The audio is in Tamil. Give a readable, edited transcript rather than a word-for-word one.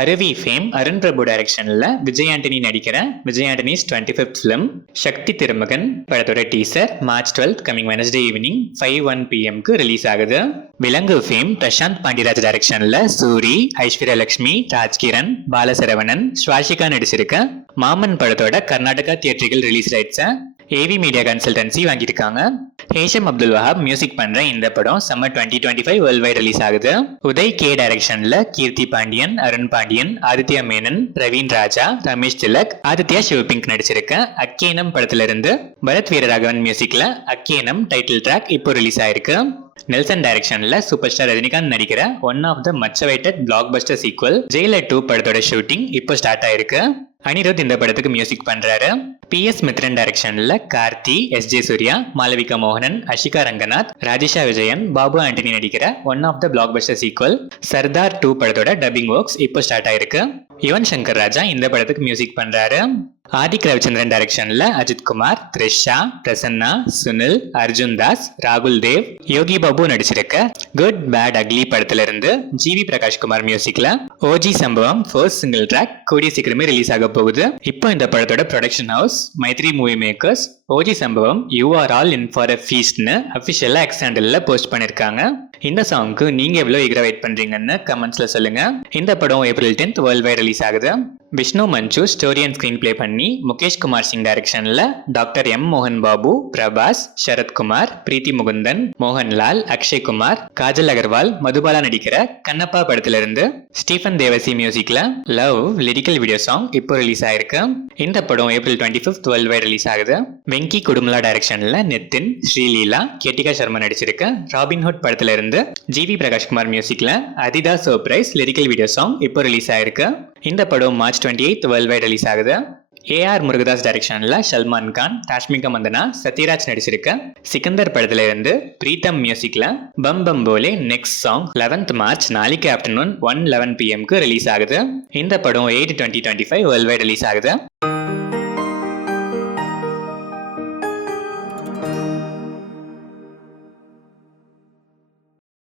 அருவி ஃபேம் அருண் பிரபு டைரக்ஷன்ல விஜய் ஆண்டனி நடிக்கிற விஜய் ஆண்டனிஸ் 25th ஃபிலிம் சக்தி திருமகன் படத்தோட teaser March 12th coming Wednesday evening 5:01 PM release ஆகுது. விலங்கு ஃபேம் பிரசாந்த் பாண்டியராஜ் டைரக்ஷன்ல சூரி, ஐஸ்வர்யா லட்சுமி, ராஜ்கிரண், பாலசரவணன், ஸ்வாசிகா நடிச்சிருக்க மாமன் படத்தோட Karnataka தியேட்டர்கள் release ரைட்ஸை AV media consultancy வாங்கியிருக்காங்க. ஹேஷம் அப்துல் வஹாப் மியூசிக் பண்ற இந்த படம் சம்மர் 2025 வேர்ல்ட் வைட் ரிலீஸ் ஆகுது. உதய் கே டைரக்ஷன்ல கீர்த்தி பாண்டியன், அருண் பாண்டியன், ஆதித்யா மேனன், பிரவீன் ராஜா, ரமேஷ் திலக், ஆதித்யா சிவபிங்க் நடிச்சிருக்க அக்கேனம் படத்துல இருந்து பரத் வீரராகவன் மியூசிக்ல அக்கேனம் டைட்டில் ட்ராக் இப்போ ரிலீஸ் ஆயிருக்கு. நெல்சன் டைரக்ஷன்ல சூப்பர் ஸ்டார் ரஜினிகாந்த் நடிக்கிற one of the much awaited blockbuster sequel Jailer 2 படத்தோட ஷூட்டிங் இப்போ ஸ்டார்ட் ஆயிருக்கு. அனிருத் இந்த படத்துக்கு மியூசிக் பண்றாரு. PS மித்ரன் டைரக்ஷன்ல கார்த்தி, SJ சூர்யா, மாளவிகா மோகனன், அஷிகா ரங்கநாத், ராஜேஷா விஜயன், பாபு ஆண்டனி நடிக்கிற one of the blockbuster sequel Sardar 2 படத்தோட டப்பிங் ஒர்க்ஸ் இப்போ ஸ்டார்ட் ஆயிருக்கு. யுவன் சங்கர் ராஜா இந்த படத்துக்கு மியூசிக் பண்றாரு. ஆதிக் ரவிச்சந்திரன் டைரக்ஷன்ல அஜித் குமார், த்ரிஷா, பிரசன்னா, சுனில், அர்ஜுன் தாஸ், ராகுல் Dev, Yogi Babu நடிச்சிருக்க good bad ugly படத்துல இருந்து GV பிரகாஷ்குமார் மியூசிக்ல OG சம்பவம் ஃபர்ஸ்ட் சிங்கிள் ட்ராக் கூடிய சீக்கிரமே ரிலீஸ் ஆக போகுது. இப்போ இந்த படத்தோட production house Mythri Movie Makers OG சம்பவம் you are all in for a ஃபீஸ்ட்னு அஃபிஷியலா எக்ஸ்டாண்டல்ல போஸ்ட் பண்ணிருக்காங்க. இந்த சாங்க்கு நீங்க எவ்வளவு ஈகரா வெயிட் பண்றீங்கன்னு கமெண்ட்ஸ்ல சொல்லுங்க. இந்த படம் April 10th world wide release ஆகுது. விஷ்ணு மஞ்சு ஸ்டோரி அண்ட் ஸ்கிரீன் பிளே பண்ணி முகேஷ் குமார் சிங் டைரக்ஷன்ல டாக்டர் M மோகன் பாபு, பிரபாஸ், சரத்குமார், பிரீத்தி முகுந்தன், மோகன்லால், அக்ஷய் குமார், காஜல் அகர்வால், மதுபாலா நடிக்கிற கண்ணப்பா படத்துல இருந்து ஸ்டீஃபன் தேவசி மியூசிக்ல லவ் லிரிக்கல் வீடியோ சாங் இப்போ ரிலீஸ் ஆயிருக்கு. இந்த படம் April 25th world wide release ஆகுது. வெங்கி குடுமலா டைரக்ஷன்ல நித்தின், ஸ்ரீலீலா, கேட்டிகா சர்மா நடிச்சிருக்க ராபின்ஹுட் படத்துல இருந்து GV பிரகாஷ்குமார் மியூசிக்ல அதிதா சர்ப்ரைஸ் லிரிக்கல் வீடியோ சாங் இப்போ ரிலீஸ் ஆயிருக்கு. இந்த படம் March 28th world wide release ஆகுது. AR முருகதாஸ் டைரக்ஷன்ல சல்மான் கான், ராஷ்மிகா மந்தனா, சத்யராஜ் நடிச்சிருக்க சிக்கந்தர் படத்துல இருந்து பிரீத்தம் மியூசிக்ல பம் பம் போலே நெக்ஸ்ட் சாங் 11th மார்ச் நாளைக்கு ஆஃப்டர்நூன் 1:11 PM ரிலீஸ் ஆகுது. இந்த படம் 8/2025 வேர்ல்ட் வைட் ரிலீஸ் ஆகுது.